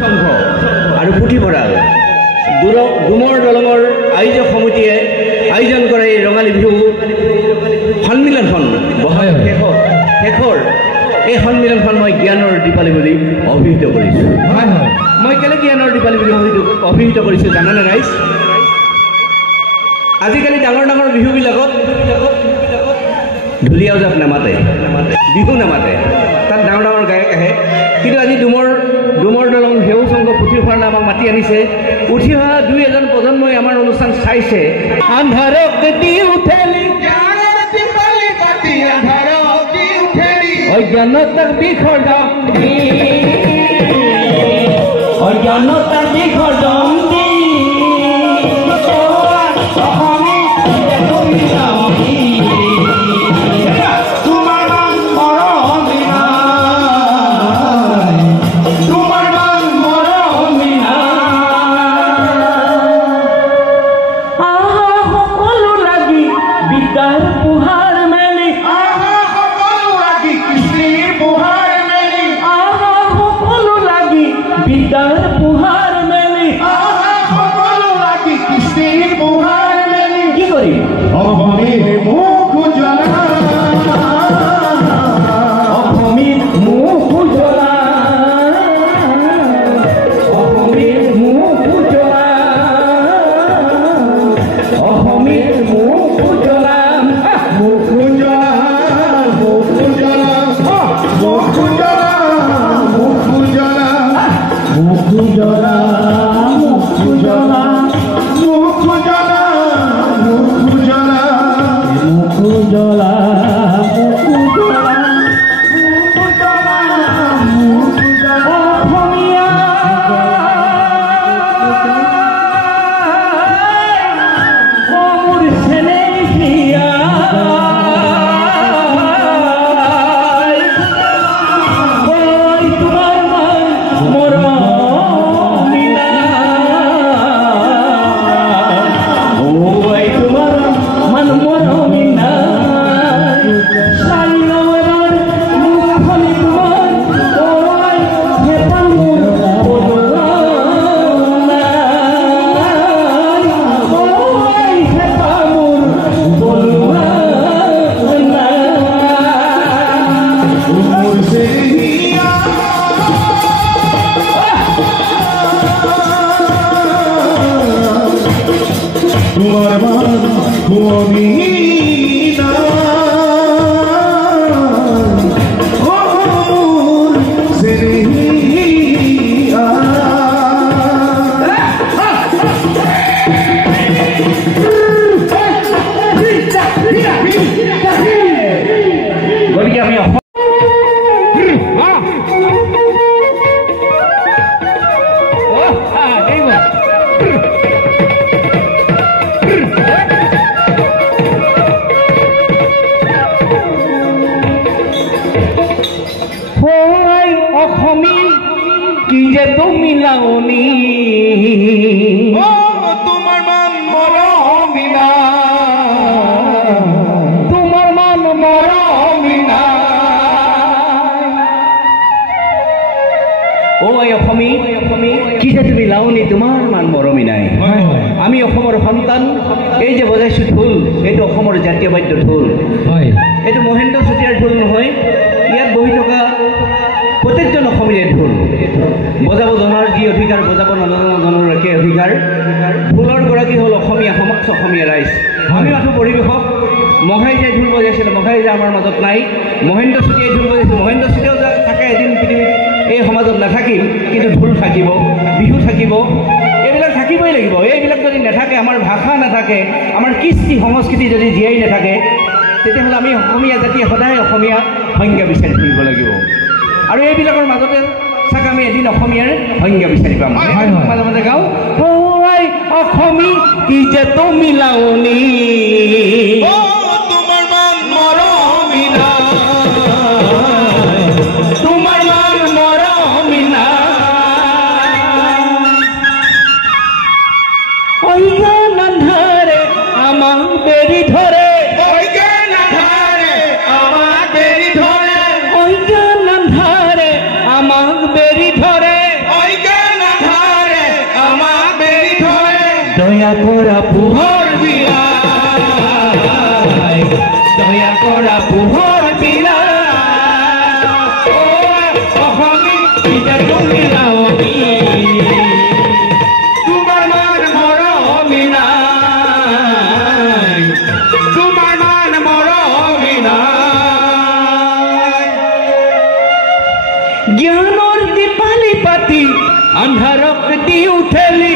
সংঘ আৰু পুথিভঁৰাল ডুমৰ দলঙৰ আয়োজক সমিতিয়ে আয়োজন কৰা এই ৰঙালী বিহু সন্মিলনখন শেষৰ এই সন্মিলনখন মই জ্ঞানৰ দীপাৱলী বুলি অভিহিত কৰিছোঁ। মই কেলে জ্ঞানৰ দীপাৱলী বুলি অভিহিত কৰিছোঁ জানানে ৰাইজ? আজিকালি ডাঙৰ ডাঙৰ বিহুবিলাকত ঢুলীয়া ওজাক নামাতে, বিহু নামাতে, তাত ডাঙৰ ডাঙৰ গায়ক আহে। কিন্তু আজি ডুমৰ দলং সেউ সংঘ পুথিভঁৰাল আমাক মাতি আনিছে। উঠি অহা দুই এজন প্ৰজন্মই আমাৰ অনুষ্ঠান চাইছে। আন্ধাৰক দি উঠেলি অজ্ঞানতাক বিসৰ্জন অজ্ঞানতাক বিসৰ্জন আমি অসমৰ সন্তান। এই যে বজাইছো ঢোল, এইটো অসমৰ জাতীয় বাদ্য ঢোল। এইটো মহেন্দ্ৰ চুতীয়াৰ ঢোল নহয়, ইয়াত বহি থকা প্ৰত্যেকজন অসমীয়াই ঢোল বজাব জনাৰ যি অধিকাৰ, বজাব নজনাজনৰ একে অধিকাৰ। ঢোলৰ গৰাকী হ'ল অসমীয়া সমাজ, অসমীয়া ৰাইজ। আমি মাথো পৰিৱেশক মহাই যে ঢোল বজাইছিলে, মহাই যে আমাৰ মাজত নাই। মহেন্দ্ৰ চুতীয়াই ঢোল বজাইছিল, মহেন্দ্ৰ চুতীয়াও থাকে এদিন পৃথিৱীত এই সমাজত নাথাকিম, কিন্তু ঢোল থাকিব, বিহু থাকিব, এইবিলাক থাকিবই লাগিব। এইবিলাক যদি নাথাকে, আমাৰ ভাষা নাথাকে, আমাৰ কৃষ্টি সংস্কৃতি যদি জীয়াই নাথাকে, তেতিয়াহ'লে আমি অসমীয়া জাতিয়ে সদায় অসমীয়া সংজ্ঞা বিচাৰি ফুৰিব লাগিব। আৰু এইবিলাকৰ মাজতে চাগে আমি এদিন অসমীয়াৰ সংজ্ঞা বিচাৰি পাম। মাজে মাজে গাওঁ অসমী কি যে তুমি লাউনি আমাক বেৰি ধৰে দয়া কৰা পোহৰ বিলাই দয়া কৰা পোহৰ বিলাই অসমী তুমি লাৱনী তোমাৰ মান মৰমী নাই তোমাৰ মান মৰমী নাই জ্ঞানৰ দীপালি পাতি আন্ধাৰক দি উঠেলি